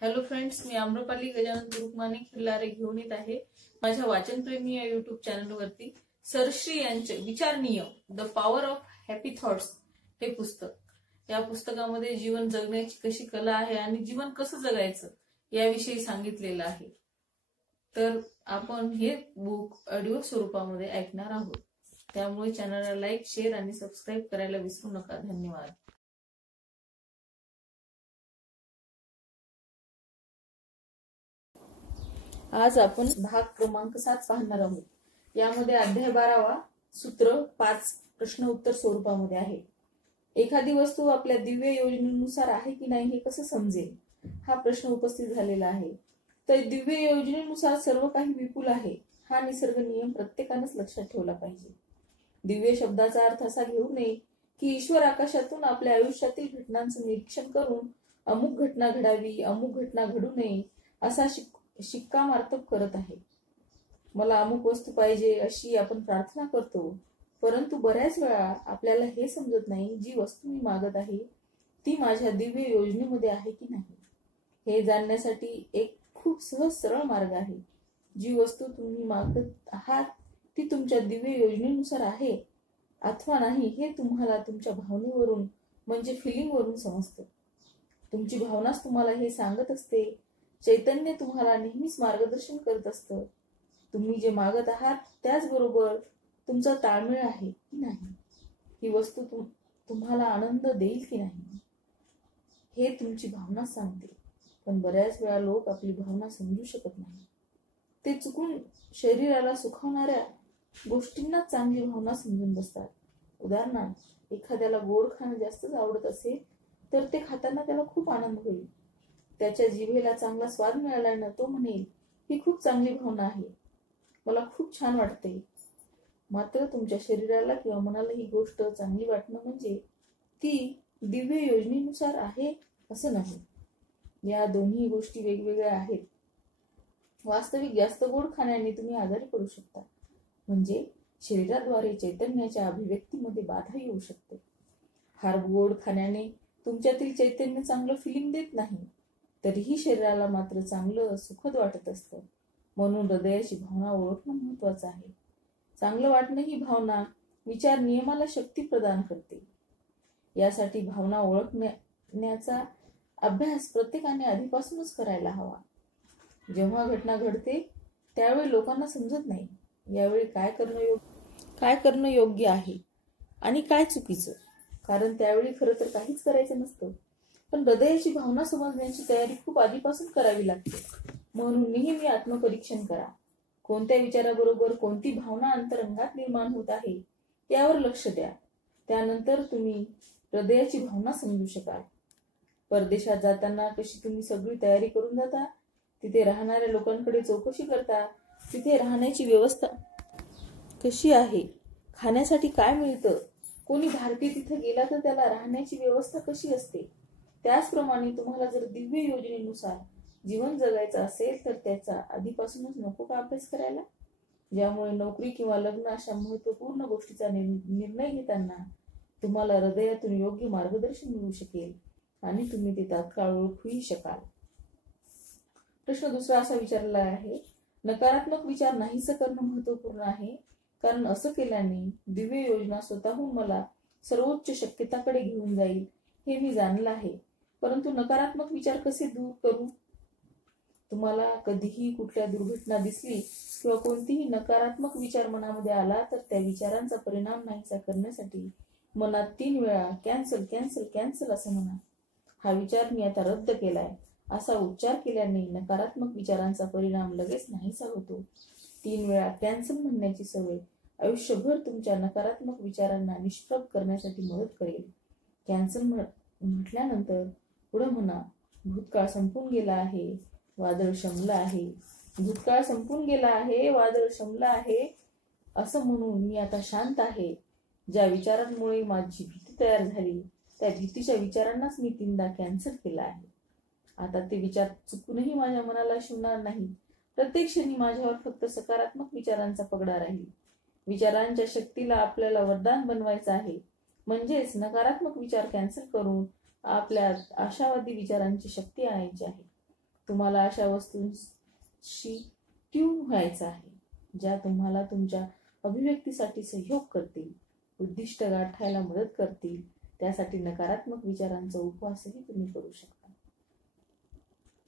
Hello friends, मी आम्रपाली गजानन गुरुमाने खिल्लारे घेऊन येत आहे माझ्या वाचनप्रेमी या युट्यूब चॅनलवरती सरश्री यांचे विचार नियम the power of happy thoughts हे पुस्तक. या पुस्तकामध्ये जीवन जगण्याची कशी कला आहे आणि जीवन कसं जगायचं याविषयी सांगितलेलं आहे. तर आपण हे बुक ऑडिओ स्वरूपामध्ये ऐकणार आहोत. त्यामुळे चॅनलला लाईक, शेअर आणि सबस्क्राईब करायला विसरू नका. धन्यवाद. आज आपण भाग क्रमांक 7 पाहणार आहोत. यामध्ये अध्याय 12वा सूत्र 5 प्रश्न उत्तर स्वरूपामध्ये आहे. एखादी वस्तू आपल्या दिव्य योजनेनुसार आहे की नाही हे कसं समजेल, हा प्रश्न उपस्थित झालेला आहे. तर दिव्य योजनेनुसार सर्व काही विपुल आहे हा निसर्ग नियम प्रत्येकानंच लक्षात ठेवला पाहिजे. दिव्य शब्दाचा अर्थ असा घेऊ नये की ईश्वर आकाशातून आपल्या आयुष्यातील घटनांचं निरीक्षण करून अमुक घटना घडावी, अमुक घटना घडू नये असा शिक्का मार्तब करत आहे. मला अमुक वस्तू पाहिजे अशी आपण प्रार्थना करतो, परंतु बऱ्याच वेळा आपल्याला हे समजत नाही जी वस्तू मी मागत आहे ती माझ्या दिव्य योजनेमध्ये आहे की नाही. हे जाणण्यासाठी एक खूप सहज सरळ मार्ग आहे. जी वस्तू तुम्ही मागत आहात ती तुमच्या दिव्य योजनेनुसार आहे अथवा नाही हे तुम्हाला तुमच्या भावनेवरून म्हणजे फिलिंग वरून समजतं. तुमची भावनाच तुम्हाला हे सांगत असते. चैतन्य तुम्हाला नेहमीच मार्गदर्शन करत असतं. तुम्ही जे मागत आहात त्याचबरोबर तुमचा ताळमेळ आहे की नाही, ही वस्तू तुम्हाला आनंद देईल की नाही हे तुमची भावना सांगते. पण बऱ्याच वेळा लोक आपली भावना समजू शकत नाही. ते चुकून शरीराला सुखावणाऱ्या गोष्टींना चांगली भावना समजून बसतात. उदाहरणार्थ, एखाद्याला गोड खाणं जास्तच आवडत असेल तर ते खाताना त्याला खूप आनंद होईल. त्याच्या जिभेला चांगला स्वाद मिळाल्यानं तो म्हणेल ही खूप चांगली भावना आहे, मला खूप छान वाटते. मात्र तुमच्या शरीराला किंवा मनाला ही गोष्ट चांगली वाटणं म्हणजे ती दिव्य योजनेनुसार आहे असं नाही. या दोन्ही गोष्टी वेगवेगळ्या आहेत. वास्तविक जास्त गोड खाण्याने तुम्ही आजारी पडू शकता, म्हणजे शरीराद्वारे चैतन्याच्या अभिव्यक्तीमध्ये बाधा येऊ शकते. फार गोड खाण्याने तुमच्यातील चैतन्य चांगलं फिलिंग देत नाही, तरीही शरीराला मात्र चांगलं सुखद वाटत असतं. म्हणून हृदयाची भावना ओळखणं महत्वाचं आहे. चांगलं वाटणं ही भावना विचार नियमाला शक्ती प्रदान करते. यासाठी भावना ओळखण्याचा अभ्यास प्रत्येकाने आधीपासूनच करायला हवा. जेव्हा घटना घडते त्यावेळी लोकांना समजत नाही यावेळी काय करणं योग्य आहे आणि काय चुकीचं, कारण त्यावेळी खरं तर काहीच करायचं नसतं. पण हृदयाची भावना समजण्याची तयारी खूप आधीपासून करावी लागते. म्हणून नेहमी आत्मपरीक्षण करा. कोणत्या विचाराबरोबर कोणती भावना अंतरंगात निर्माण होत आहे यावर लक्ष द्या. त्यानंतर तुम्ही हृदयाची भावना समजू शकाल. परदेशात जाताना कशी तुम्ही सगळी तयारी करून जाता, तिथे राहणाऱ्या लोकांकडे चौकशी करता, तिथे राहण्याची व्यवस्था कशी आहे, खाण्यासाठी काय मिळतं, कोणी भारतीय तिथे गेला तर त्याला राहण्याची व्यवस्था कशी असते, त्याचप्रमाणे तुम्हाला जर दिव्य योजनेनुसार जीवन जगायचं असेल तर त्याचा आधीपासूनच नको का अभ्यास करायला. ज्यामुळे नोकरी किंवा लग्न अशा महत्वपूर्ण गोष्टीचा निर्णय घेताना तुम्हाला हृदयातून योग्य मार्गदर्शन मिळू शकेल आणि तुम्ही ते तात्काळ ओळखूही शकाल. प्रश्न दुसरा असा विचारला आहे, नकारात्मक विचार नाहीसं करणं महत्वपूर्ण आहे, कारण असं केल्याने दिव्य योजना स्वतःहून मला सर्वोच्च शक्यताकडे घेऊन जाईल हे मी जाणलं आहे. परंतु नकारात्मक विचार कसे दूर करू. तुम्हाला कधीही कुठल्या दुर्घटना दिसली किंवा कोणतीही नकारात्मक विचार मनामध्ये आला तर त्या विचारांचा परिणाम नाहीसा करण्यासाठी मनात 3 वेळा कॅन्सल कॅन्सल कॅन्सल असं म्हणा. हा विचार मी आता रद्द केलाय असा उच्चार केल्याने नकारात्मक विचारांचा परिणाम लगेच नाहीसा होतो. 3 वेळा कॅन्सल म्हणण्याची सवय आयुष्यभर तुमच्या नकारात्मक विचारांना निष्प्रभ करण्यासाठी मदत करेल. कॅन्सल म्हटल्यानंतर पुढे म्हणा, भूतकाळ संपून गेला आहे, वादळ शमलं आहे. भूतकाळ संपून गेला आहे, वादळ शमलं आहे असं म्हणून मी आता शांत आहे. ज्या विचारांमुळे माझी भीती तयार झाली त्या भीतीच्या विचारांनाच मी 3दा कॅन्सल केला आहे. आता ते विचार चुकूनही माझ्या मनाला शिवणार नाही. प्रत्येक क्षणी माझ्यावर फक्त सकारात्मक विचारांचा पगडा राहील. विचारांच्या शक्तीला आपल्याला वरदान बनवायचं आहे, म्हणजेच नकारात्मक विचार कॅन्सल करून आपल्या आशावादी विचारांची शक्ती आणायची आहे. तुम्हाला अशा वस्तूंशी ट्यून व्हायचं आहे ज्या तुम्हाला तुमच्या अभिव्यक्तीसाठी सहयोग करतील, उद्दिष्ट गाठायला मदत करतील. त्यासाठी नकारात्मक विचारांचा उपवासही तुम्ही करू शकता.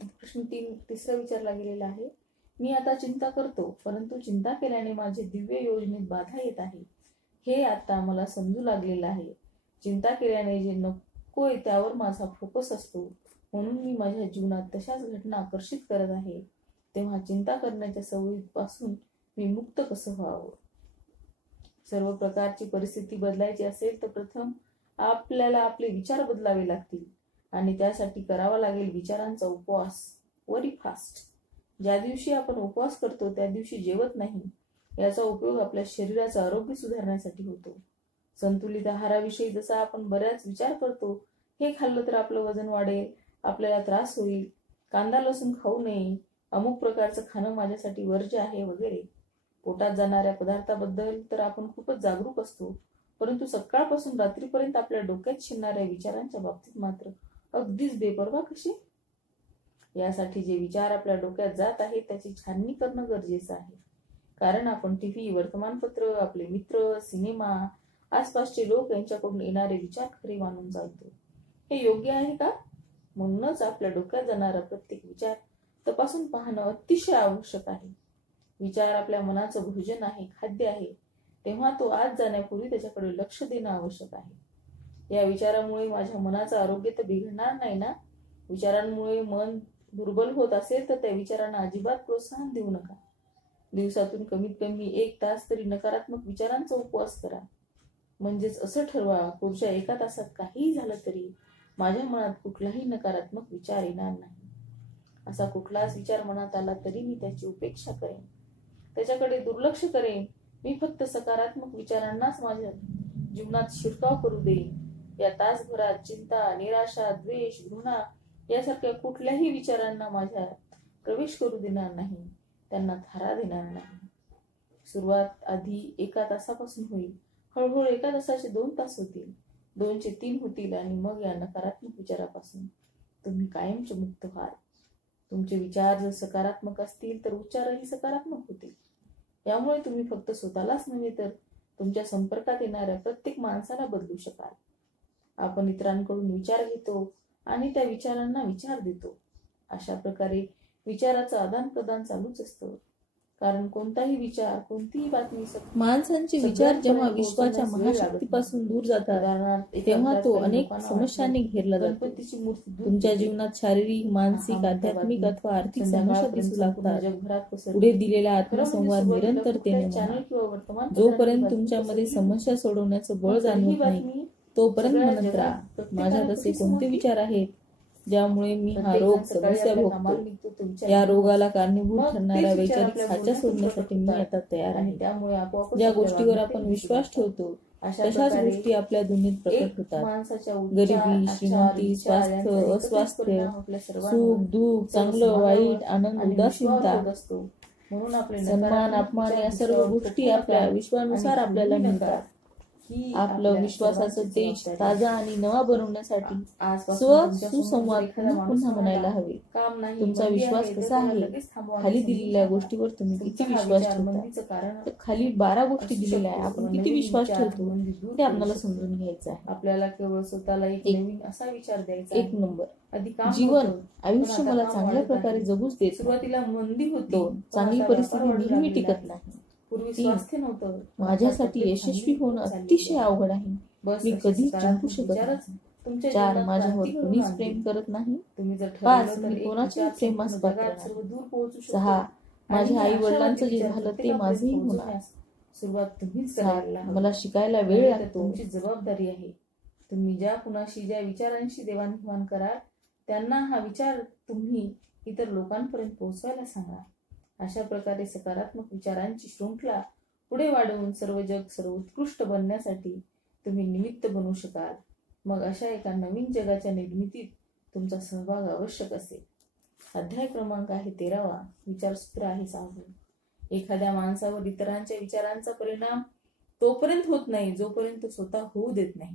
प्रश्न तिसरा विचारला गेलेला आहे, मी आता चिंता करतो, परंतु चिंता केल्याने माझे दिव्य योजनेत बाधा येत आहे. हे आता मला समजू लागलेलं आहे. चिंता केल्याने जे नकोय त्यावर माझा फोकस असतो, म्हणून मी माझ्या जीवनात तशाच घटना आकर्षित करत आहे. तेव्हा चिंता करण्याच्या सवयीपासून मी मुक्त कसं व्हावं? सर्व प्रकारची परिस्थिती बदलायची असेल तर प्रथम आपल्याला आपले विचार बदलावे लागतील आणि त्यासाठी करावा लागेल विचारांचा उपवास. Very fast. ज्या दिवशी आपण उपवास करतो त्या दिवशी जेवत नाही. याचा उपयोग आपल्या शरीराचं आरोग्य सुधारण्यासाठी होतो. संतुलित आहाराविषयी जसा आपण बऱ्याच विचार करतो, हे खाल्लं तर आपलं वजन वाढेल, आपल्याला त्रास होईल, कांदा लसूण खाऊ नये, अमुक प्रकारचं खाणं माझ्यासाठी वर्ज्य आहे वगैरे. पोटात जाणाऱ्या पदार्थाबद्दल तर आपण खूपच जागरूक असतो, परंतु सकाळपासून रात्रीपर्यंत आपल्या डोक्यात शिरणाऱ्या विचारांच्या बाबतीत मात्र अगदीच बेपर्वा कशी? यासाठी जे विचार आपल्या डोक्यात जात आहेत त्याची छाननी करणं गरजेचं आहे. कारण आपण टीव्ही, वर्तमानपत्र, आपले मित्र, सिनेमा, आसपासचे लोक यांच्याकडून येणारे विचार खरे मानून चालतो. हे योग्य आहे का? म्हणूनच आपल्या डोक्यात जाणारा प्रत्येक विचार तपासून पाहणं अतिशय आवश्यक आहे. विचार आपल्या मनाचं भोजन आहे, खाद्य आहे. तेव्हा तो आत जाण्यापूर्वी त्याच्याकडे लक्ष देणं आवश्यक आहे. या विचारामुळे माझ्या मनाचं आरोग्य तर बिघडणार नाही ना? विचारांमुळे मन दुर्बल होत असेल तर त्या विचारांना अजिबात प्रोत्साहन देऊ नका. दिवसातून कमीत कमी 1 तास तरी नकारात्मक विचारांचा उपवास करा. म्हणजेच असं ठरवा, पुढच्या 1 तासात काहीही झालं तरी माझ्या मनात कुठलाही नकारात्मक विचार येणार नाही. असा कुठलाच विचार मनात आला तरी मी त्याची उपेक्षा करेन, त्याच्याकडे दुर्लक्ष करेन. मी फक्त सकारात्मक विचारांनाच माझ्या जीवनात शिरकाव करू देईन. या तासभरात चिंता, निराशा, द्वेष, घृणा यासारख्या कुठल्याही विचारांना माझ्यात प्रवेश करू देणार नाही, त्यांना थारा देणार नाही. सुरुवात आधी 1 तासापासून होईल. हळूहळू 1 तासाचे 2 तास होतील, 2 चे 3 होतील आणि मग या नकारात्मक विचारापासून तुम्ही कायमचे मुक्त व्हाल. तुमचे विचार जर सकारात्मक असतील तर उच्चारही सकारात्मक होतील. यामुळे तुम्ही फक्त स्वतःलाच नव्हे तर तुमच्या संपर्कात येणाऱ्या प्रत्येक माणसाला बदलू शकाल. आपण इतरांकडून विचार घेतो आणि त्या विचारांना विचार देतो. अशा प्रकारे विचाराचं आदान प्रदान चालूच असतं. कारण कोणताही विचार, कोणतीही बातमी माणसांचे विचार जेव्हा विश्वाच्या महाशक्तीपासून दूर जातात तेव्हा तो अनेक समस्यांनी घेरला जातो. तुमच्या जीवनात शारीरिक, मानसिक, आध्यात्मिक अथवा आर्थिक समस्या दिसू लागतात. पुढे दिलेला आत्मसंवाद निरंतरतेने म्हणा. जोपर्यंत तुमच्यामध्ये समस्या सोडवण्याचं बळ जाणवत नाही तोपर्यंत म्हणत राहा, माझ्यात असे कोणते विचार आहेत ज्यामुळे मी हा रोग, समस्या भोगतो. या रोगाला कारणीभूत ठरणारा वैचारिक साचा सोडण्यासाठी मी आता तयार आहे. ज्या गोष्टीवर आपण विश्वास ठेवतो तशाच गोष्टी आपल्या दुनियेत प्रकट होतात. गरिबी, श्रीमंती, स्वास्थ्य, अस्वास्थ्य, सुख, दुःख, चांगलं, वाईट, आनंद, उदासीनता, सन्मान, अपमान या सर्व गोष्टी आपल्या विश्वानुसार आपल्याला मिळतात. आपलं विश्वासाचं तेज ताजा आणि नवा बनवण्यासाठी सुसंवाद पुन्हा म्हणायला हवे. तुमचा विश्वास कसा आहे? खाली दिलेल्या गोष्टीवर तुम्ही किती विश्वास ठेवता? खाली 12 गोष्टी दिलेल्या आहे, आपण किती विश्वास ठेवतो हे आपल्याला समजून घ्यायचं आहे. आपल्याला केवळ स्वतःला एक नवीन असा विचार द्यायचा. 1 नंबर, जीवन आयुष्य मला चांगल्या प्रकारे जगूच देत. सुरुवातीला मंदी होती. 2, चांगली परिस्थिती नेहमी टिकत नाही. पूर्वी स्वास्थ्य नव्हतं. माझ्यासाठी यशस्वी होणं अतिशय अवघड आहे, मी कधी जिंकू शकत नाही. 4, माझ्यावर कोणीच प्रेम करत नाही. 5, मी कोणाच्याही प्रेमास पात्र नाही. 6, माझ्या आई वडिलांचं जे झालं ते माझंही होणार. सुरुवात तुम्हीच 7, मला शिकायला वेळ लागतो. तुमची जबाबदारी आहे. तुम्ही ज्या कुणाशी, ज्या विचारांशी देवाणघेवाण कराल त्यांना हा विचार तुम्ही इतर लोकांपर्यंत पोहोचवायला सांगा. अशा प्रकारे सकारात्मक विचारांची शृंखला पुढे वाढवून सर्व जग सर्वोत्कृष्ट बनण्यासाठी तुम्ही निमित्त बनू शकाल. मग अशा एका नवीन जगाच्या निर्मितीत तुमचा सहभाग आवश्यक असेल. अध्याय क्रमांक आहे 13वा. विचारसूत्र आहे 6वे. एखाद्या माणसावर इतरांच्या विचारांचा परिणाम तोपर्यंत होत नाही जोपर्यंत स्वतः होऊ देत नाही.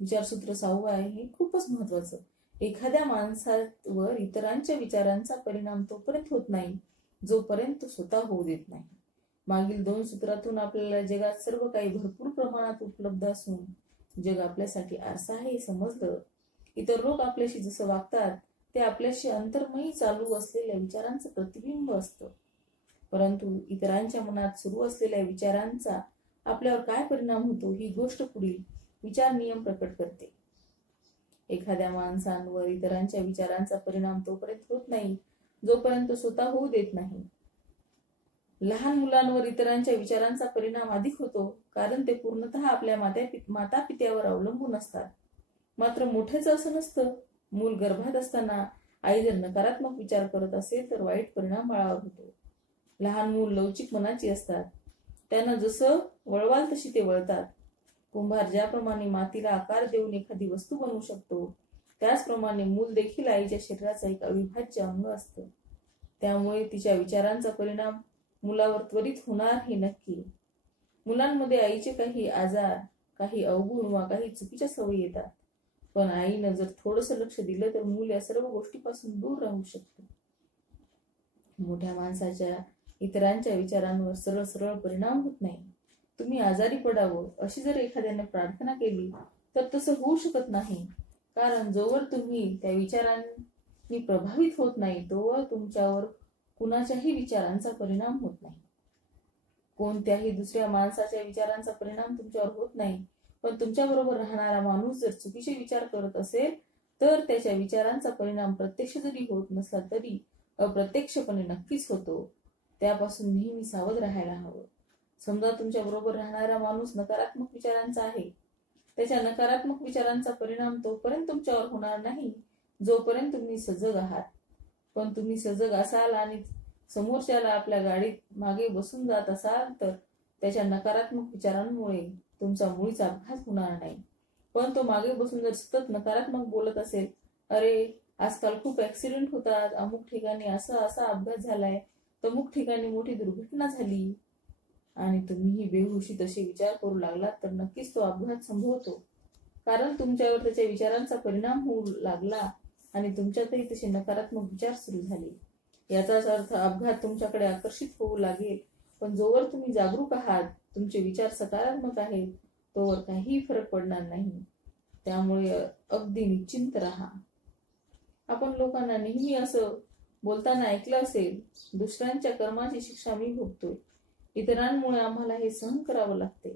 विचारसूत्र 6वे आहे, हे खूपच महत्वाचं. एखाद्या माणसावर इतरांच्या विचारांचा परिणाम तोपर्यंत होत नाही जोपर्यंत तो स्वतः होऊ देत नाही. मागील 2 सूत्रातून आपल्याला जगात सर्व काही भरपूर प्रमाणात उपलब्ध असून जग आपल्यासाठी आरसा आहे हे समजलं. इतर लोक आपल्याशी जसं वागतात ते आपल्याशी अंतर्मयी चालू असलेल्या विचारांचं प्रतिबिंब असतं. परंतु इतरांच्या मनात सुरू असलेल्या विचारांचा आपल्यावर काय परिणाम होतो ही गोष्ट पुढील विचार नियम प्रकट करते. एखाद्या माणसांवर इतरांच्या विचारांचा परिणाम तोपर्यंत होत नाही जोपर्यंत स्वतः होऊ देत नाही. लहान मुलांवर इतरांच्या विचारांचा परिणाम अधिक होतो कारण ते पूर्णतः आपल्या माता पित्यावर अवलंबून असतात. मात्र मोठेच असं नसतं. मूल गर्भात असताना आई जर नकारात्मक विचार करत असेल तर वाईट परिणाम बाळावर होतो. लहान मूल लवचिक मनाची असतात. त्यांना जसं वळवाल तशी ते वळतात. कुंभार ज्याप्रमाणे मातीला आकार देऊन एखादी वस्तू बनवू शकतो त्याचप्रमाणे मूल देखील आईच्या शरीराचा एक अविभाज्य अंग असतं. त्यामुळे तिच्या विचारांचा परिणाम मुलावर त्वरित होणार हे नक्की. मुलांमध्ये आईचे काही आजार, काही अवगुण वा काही चुकीच्या सवयी येतात. पण आईनं जर थोडंसं लक्ष दिलं तर मूल या सर्व गोष्टीपासून दूर राहू शकतं. मोठ्या माणसाच्या इतरांच्या विचारांवर सरळ सरळ परिणाम होत नाही. तुम्ही आजारी पडावं अशी जर एखाद्याने प्रार्थना केली तर तसं होऊ शकत नाही. कारण जोवर तुम्ही त्या विचारांनी प्रभावित होत नाही तोवर तुमच्यावर कुणाच्याही विचारांचा परिणाम होत नाही. कोणत्याही दुसऱ्या माणसाच्या विचारांचा परिणाम तुमच्यावर होत नाही. पण तुमच्याबरोबर राहणारा माणूस जर चुकीचे विचार करत असेल तर त्याच्या विचारांचा परिणाम प्रत्यक्ष जरी होत नसला तरी अप्रत्यक्षपणे नक्कीच होतो. त्यापासून नेहमी सावध राहायला हवं. समजा तुमच्या बरोबर राहणारा माणूस नकारात्मक विचारांचा आहे. त्याच्या नकारात्मक विचारांचा परिणाम तोपर्यंत तुमच्यावर होणार नाही जोपर्यंत तुम्ही सजग आहात. पण तुम्ही सजग असाल आणि समोरच्याला आपल्या गाडीत मागे बसून जात असाल तर त्याच्या नकारात्मक विचारांमुळे तुमचा मुळीच अपघात होणार नाही. पण तो मागे बसून जर सतत नकारात्मक बोलत असेल, अरे आजकाल खूप ऍक्सिडेंट होतात, अमुक ठिकाणी असा अपघात झालाय, तमुक ठिकाणी मोठी दुर्घटना झाली आणि तुम्हीही बेहोशीत असे विचार करू लागलात तर नक्कीच तो अपघात संभवतो. कारण तुमच्यावर त्याच्या विचारांचा परिणाम होऊ लागला आणि तुमच्यातही तसे नकारात्मक विचार सुरू झाले. याचाच अर्थ अपघात तुमच्याकडे आकर्षित होऊ लागेल. पण जोवर तुम्ही जागरूक आहात, तुमचे विचार सकारात्मक आहेत, तोवर काहीही फरक पडणार नाही. त्यामुळे अगदी निश्चिंत राहा. आपण लोकांना नेहमी असं बोलताना ऐकलं असेल, दुसऱ्यांच्या कर्माची शिक्षा मी भोगतोय. इतरांमुळे आम्हाला हे सहन करावं लागते.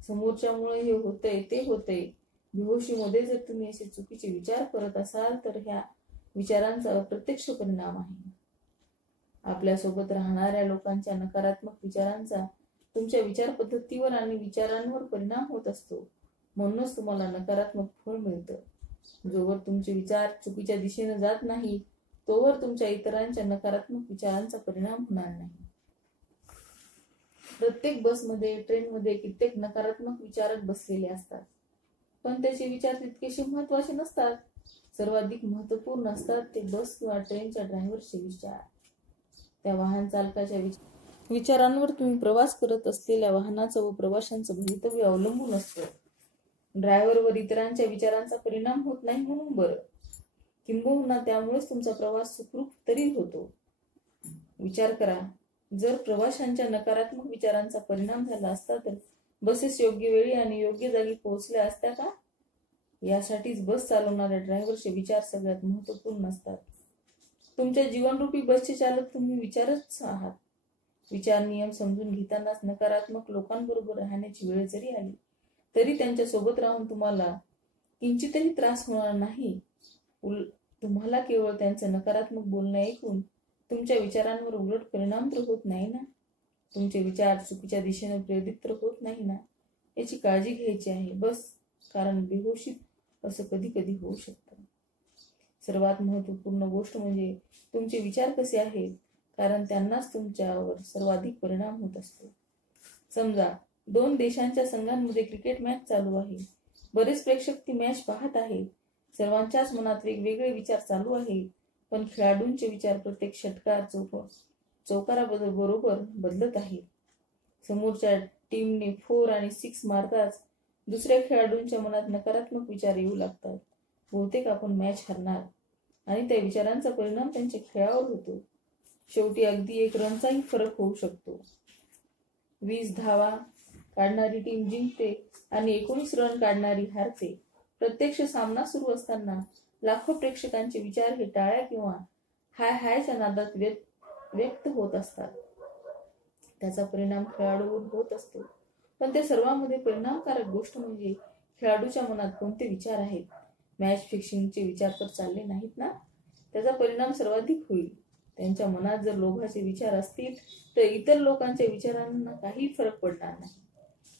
समोरच्यामुळे हे होतंय ते होतंय. बेहोशीमध्ये जर तुम्ही असे चुकीचे विचार करत असाल तर ह्या विचारांचा अप्रत्यक्ष परिणाम आहे. आपल्यासोबत राहणाऱ्या लोकांच्या नकारात्मक विचारांचा तुमच्या विचार पद्धतीवर आणि विचारांवर परिणाम होत असतो. म्हणूनच तुम्हाला नकारात्मक फळ मिळतं. जोवर तुमचे विचार चुकीच्या दिशेने जात नाही तोवर तुमच्या इतरांच्या नकारात्मक विचारांचा परिणाम होणार नाही. प्रत्येक बसमध्ये, ट्रेनमध्ये कित्येक नकारात्मक विचारक बसलेले असतात. पण त्याचे विचार तितकेसे महत्वाचे नसतात. सर्वाधिक महत्वपूर्ण असतात ते बस किंवा ट्रेनच्या ड्रायव्हरचे विचार. त्या वाहन चालकाच्या विचारांवर तुम्ही प्रवास करत असलेल्या वाहनाचं व प्रवाशांचं भवितव्य अवलंबून असतं. ड्रायव्हरवर इतरांच्या विचारांचा परिणाम होत नाही म्हणून बरं, किंबहुना त्यामुळेच तुमचा प्रवास सुखरूप तरी होतो. विचार करा, जर प्रवाशांच्या नकारात्मक विचारांचा परिणाम झाला असता तर बसेस योग्य वेळी आणि योग्य जागी पोहोचल्या असत्या का? यासाठीच बस चालवणाऱ्या ड्रायव्हरचे विचार सगळ्यात महत्वपूर्ण असतात. तुमच्या जीवनरूपी बसचे चालक तुम्ही विचारच आहात. विचार नियम समजून घेतानाच नकारात्मक लोकांबरोबर राहण्याची वेळ जरी आली तरी त्यांच्या सोबत राहून तुम्हाला किंचितही त्रास होणार नाही. तुम्हाला केवळ त्यांचं नकारात्मक बोलणं ऐकून तुमच्या विचारांवर उलट परिणाम तर होत नाही ना? तुमचे विचार चुकीच्या दिशेने प्रेरित तर होत नाही ना? याची काळजी घ्यायची आहे बस. कारण बेहोशीत असं कधी कधी होऊ शकतं. सर्वात महत्वपूर्ण गोष्ट म्हणजे तुमचे विचार कसे आहेत, कारण त्यांनाच तुमच्यावर सर्वाधिक परिणाम होत असतो. समजा 2 देशांच्या संघांमध्ये क्रिकेट मॅच चालू आहे. बरेच प्रेक्षक ती मॅच पाहत आहेत. सर्वांच्याच मनात वेगवेगळे विचार चालू आहेत. पण खेळाडूंचे विचार प्रत्येक षटकार चौकाराबरोबर बदलत आहेत. समोरच्या टीमने 4 आणि 6 मारताच दुसऱ्या खेळाडूंच्या मनात नकारात्मक विचार येऊ लागतात. बहुतेक आपण मॅच हरणार आणि त्या विचारांचा परिणाम त्यांच्या खेळावर होतो. शेवटी अगदी 1 रनचाही फरक होऊ शकतो. 20 धावा काढणारी टीम जिंकते आणि 19 रन काढणारी हारते. प्रत्यक्ष सामना सुरू असताना लाखो प्रेक्षकांचे विचार हे टाळ्या किंवा हाय हायच्या नादात व्यक्त होत असतात. त्याचा परिणाम खेळाडूवर होत असतो. पण त्या सर्वांमध्ये परिणामकारक गोष्ट म्हणजे खेळाडूच्या मनात कोणते विचार आहेत. मॅच फिक्सिंगचे विचार तर चालले नाहीत ना. त्याचा परिणाम सर्वाधिक होईल. त्यांच्या मनात जर लोभाचे विचार असतील तर इतर लोकांच्या विचारांना काही फरक पडणार नाही.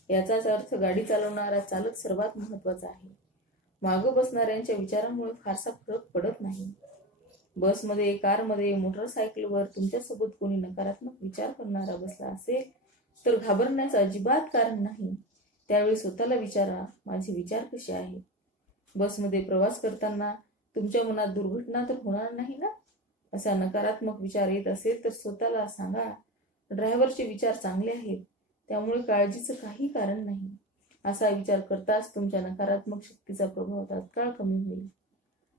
याचाच अर्थ गाडी चालवणारा चालक सर्वात महत्वाचा आहे. मागं बसणाऱ्यांच्या विचारांमुळे फारसा फरक पडत नाही. बसमध्ये, कारमध्ये, मोटरसायकलवर तुमच्यासोबत कोणी नकारात्मक विचार करणारा बसला असेल तर घाबरण्याचं अजिबात कारण नाही. त्यावेळी स्वतःला विचारा, माझे विचार कसे आहेत. बसमध्ये प्रवास करताना तुमच्या मनात दुर्घटना तर होणार नाही ना. असा नकारात्मक विचार येत असेल तर स्वतःला सांगा, ड्रायव्हरचे विचार चांगले आहेत, त्यामुळे काळजीचं काही कारण नाही. असा विचार करताच तुमच्या नकारात्मक शक्तीचा प्रभाव तात्काळ कमी होईल.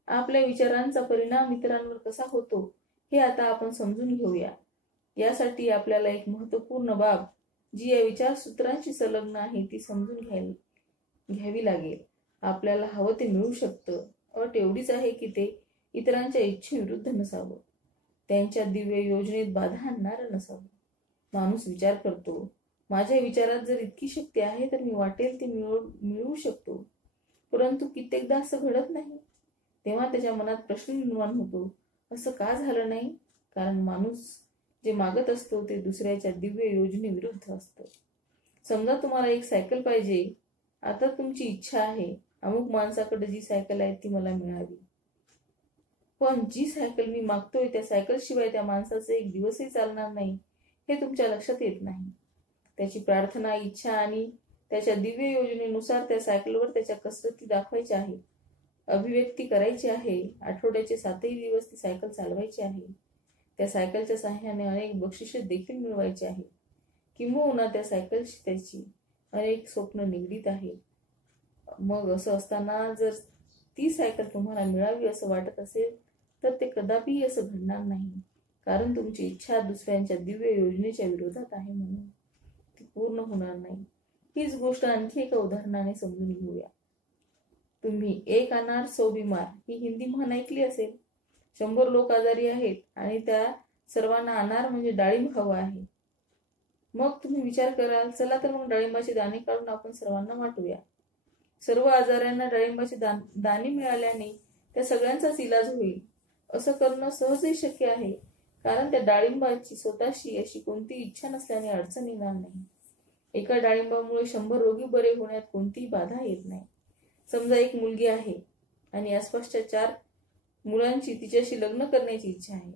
आपल्या विचारांचा परिणाम इतरांवर कसा होतो हे आता आपण समजून घेऊया. यासाठी आपल्याला एक महत्त्वपूर्ण बाब जी या विचारसूत्रांशी संलग्न आहे ती समजून घ्यावी लागेल. आपल्याला हवं ते मिळू शकतं. अट एवढीच आहे की ते इतरांच्या इच्छेविरुद्ध नसावं. त्यांच्या दिव्य योजनेत बाधा आणणारं नसावं. माणूस विचार करतो, माझ्या विचारात जर इतकी शक्ती आहे तर मी वाटेल ते मिळवू शकतो. परंतु कित्येकदा असं घडत नाही. तेव्हा त्याच्या मनात प्रश्न निर्माण होतो, असं का झालं नाही. कारण माणूस जे मागत असतो ते दुसऱ्याच्या दिव्य योजनेविरुद्ध असतं. समजा तुम्हाला एक सायकल पाहिजे. आता तुमची इच्छा आहे, अमुक माणसाकडे जी सायकल आहे ती मला मिळावी. पण जी सायकल मी मागतोय त्या सायकल शिवाय त्या माणसाचं एक दिवसही चालणार नाही हे तुमच्या लक्षात येत नाही. त्याची प्रार्थना, इच्छा आणि त्याच्या दिव्य योजनेनुसार त्या सायकलवर त्याच्या कसरती दाखवायच्या आहेत, अभिव्यक्ती करायची आहे. आठवड्याचे 7ही दिवस ती सायकल चालवायची आहे. त्या सायकलच्या साहाय्याने अनेक बक्षिसे देखील मिळवायची आहेत. किंबहुना त्या सायकलशी त्याची अनेक स्वप्न निगडीत आहेत. मग असं असताना जर ती सायकल तुम्हाला मिळावी असं वाटत असेल तर ते कदापि असं घडणार नाही. कारण तुमची इच्छा दुसऱ्यांच्या दिव्य योजनेच्या विरोधात आहे म्हणून ती पूर्ण होणार नाही. हीच गोष्ट आणखी एका उदाहरणाने समजून घेऊया. तुम्ही एक अनार 100 बीमार ही हिंदी म्हण ऐकली असेल. 100 लोक आजारी आहेत आणि त्या सर्वांना अनार म्हणजे डाळिंब हवं आहे. मग तुम्ही विचार कराल, चला तर मग डाळिंबाचे दाणे काढून आपण सर्वांना वाटूया. सर्व आजाऱ्यांना डाळिंबाचे दाणे मिळाल्याने त्या सगळ्यांचाच इलाज होईल. असं करणं सहजही शक्य आहे. कारण त्या डाळिंबाची स्वतःशी अशी कोणती इच्छा नसल्याने अडचण येणार नाही. एका डाळिंबामुळे 100 रोगी बरे होण्यात कोणतीही बाधा येत नाही. समजा एक मुलगी आहे आणि आसपासच्या 4 मुलांची तिच्याशी लग्न करण्याची इच्छा आहे.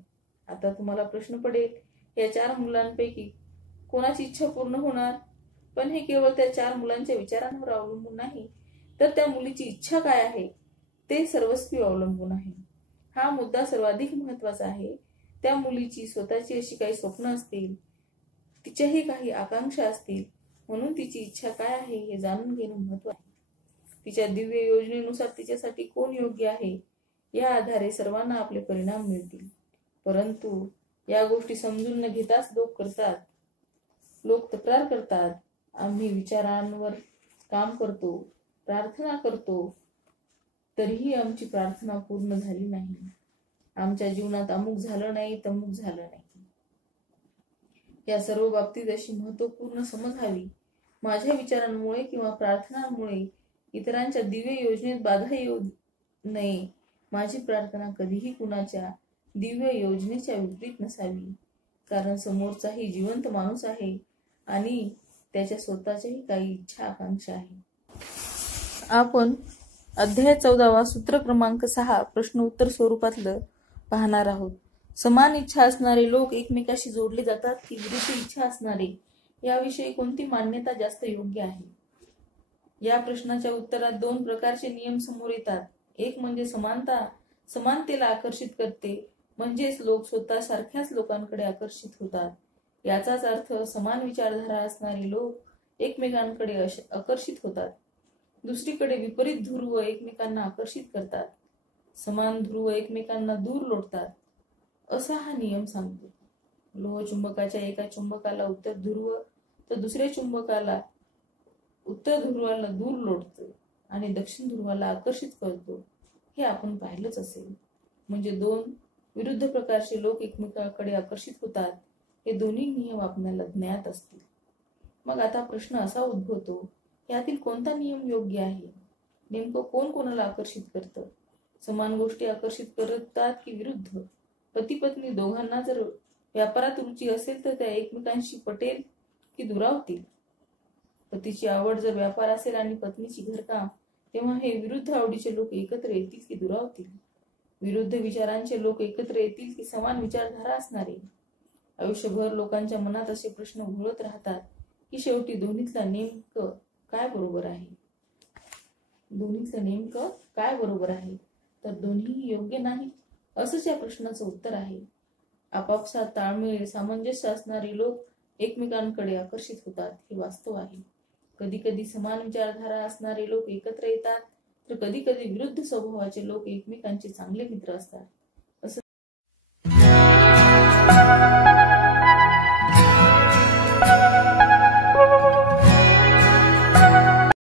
आता तुम्हाला प्रश्न पडेल, या 4 मुलांपैकी कोणाची इच्छा पूर्ण होणार. पण हे केवळ त्या 4 मुलांच्या विचारांवर अवलंबून नाही, तर त्या मुलीची इच्छा काय आहे ते सर्वस्वी अवलंबून आहे. हा मुद्दा सर्वाधिक महत्वाचा आहे. त्या मुलीची स्वतःची अशी काही स्वप्न असतील, तिच्याही काही आकांक्षा असतील, म्हणून तिची इच्छा काय आहे हे जाणून घेणं महत्त्वाचे आहे. तिच्या दिव्य योजनेनुसार तिच्यासाठी कोण योग्य आहे या आधारे सर्वांना आपले परिणाम मिळतील. परंतु या गोष्टी समजून न घेताच लोक तक्रार करतात. आम्ही विचारांवर काम करतो, प्रार्थना करतो, तरीही आमची प्रार्थना पूर्ण झाली नाही. आमच्या जीवनात अमुक झालं नाही, तमुक झालं नाही. या सर्व बाबतीत अशी महत्त्वपूर्ण समज हवी. माझ्या विचारांमुळे किंवा प्रार्थनांमुळे इतरांच्या दिव्य योजनेत बाधा येऊ नये. माझी प्रार्थना कधीही कुणाच्या दिव्य योजनेच्या विपरीत नसावी. कारण समोरचाही जिवंत माणूस आहे आणि त्याच्या स्वतःच्याही काही इच्छा आकांक्षा आहे. आपण अध्याय 14 सूत्र क्रमांक 6 प्रश्न उत्तर स्वरूपातलं पाहणार आहोत. समान इच्छा असणारे लोक एकमेकाशी जोडले जातात की विरुद्ध इच्छा असणारे, याविषयी कोणती मान्यता जास्त योग्य आहे. या प्रश्नाच्या उत्तरात 2 प्रकारचे नियम समोर येतात. एक म्हणजे समानतेला आकर्षित करते, म्हणजेच लोक स्वतः सारख्याच लोकांकडे आकर्षित होतात. याचाच अर्थ समान विचारधारा असणारे लोक एकमेकांकडे आकर्षित होतात. दुसरीकडे विपरीत ध्रुव एकमेकांना आकर्षित करतात. समान ध्रुव एकमेकांना दूर लोटतात असा हा नियम सांगतो. लोहचुंबकाच्या एका चुंबकाला उत्तर ध्रुव तर दुसऱ्या चुंबकाला उत्तर ध्रुवाला दूर लोटतो आणि दक्षिण ध्रुवाला आकर्षित करतो हे आपण पाहिलंच असेल. म्हणजे दोन विरुद्ध प्रकारचे लोक एकमेकांकडे आकर्षित होतात हे दोन्ही नियम आपल्याला ज्ञात असतील. मग आता प्रश्न असा उद्भवतो, यातील कोणता नियम योग्य आहे? नेमकं कोण कोणाला आकर्षित करतं? समान गोष्टी आकर्षित करतात की विरुद्ध? पती पत्नी दोघांना जर व्यापारात रुची असेल तर त्या एकमेकांशी पटेल की दुरावतील? पतीची आवड जर व्यापार असेल आणि पत्नीची घरकाम, तेव्हा हे विरुद्ध आवडीचे लोक एकत्र येतील की दुरावतील? विरुद्ध विचारांचे लोक एकत्र येतील की समान विचारधारा असणारे? आयुष्यभर लोकांच्या मनात असे प्रश्न घोळत राहतात की शेवटी दोन्हीतला नेमकं काय बरोबर आहे? तर दोन्ही योग्य नाही असंच या प्रश्नाचं उत्तर आहे. आपापसात ताळमेळ सामंजस्य असणारे लोक एकमेकांकडे आकर्षित होतात हे वास्तव आहे. कधी कधी समान विचारधारा असणारे लोक एकत्र येतात तर कधी कधी विरुद्ध स्वभावाचे लोक एकमेकांचे चांगले मित्र असतात. असं